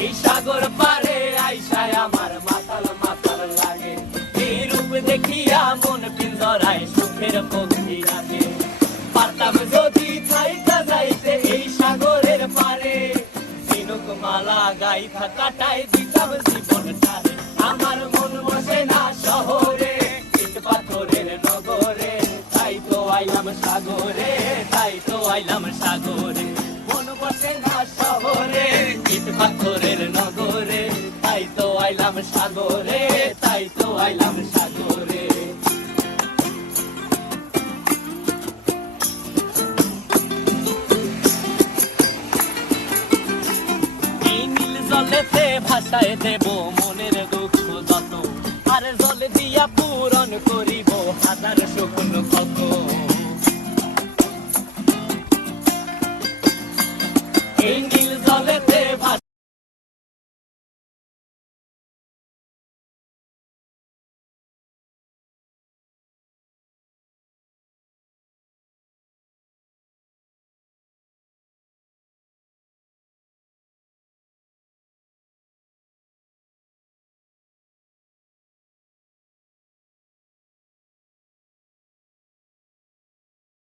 এই সাগর পারে আইসায় আমার মাতাল মাতাল লাগে, এই রূপ দেখিয়া মন পিঞ্জরায় সুখের পক্ষী রাখে। পারতাম যদি থাইকা যাইতে এই সাগরের পারে, ঝিনুক মালা গাইথা কাটাই দিতাম জীবনটারে। আমার মন বসে না শহরে, ইট পাথরের নগরে, তাই তো আইলাম সাগরে, তাই তো আইলাম সাগরে। মন বসে না শহরে, ইট পাথরের নগরে, তাই তো আইলাম সাগরে, তাই তো আইলাম সাগরে। এই নীল জলেতে ভাসায় দেব মনের দুঃখ যত, আর জলে দিয়া পূরণ করিব হাজার স্বপ্ন কত। এই নীল জলেতে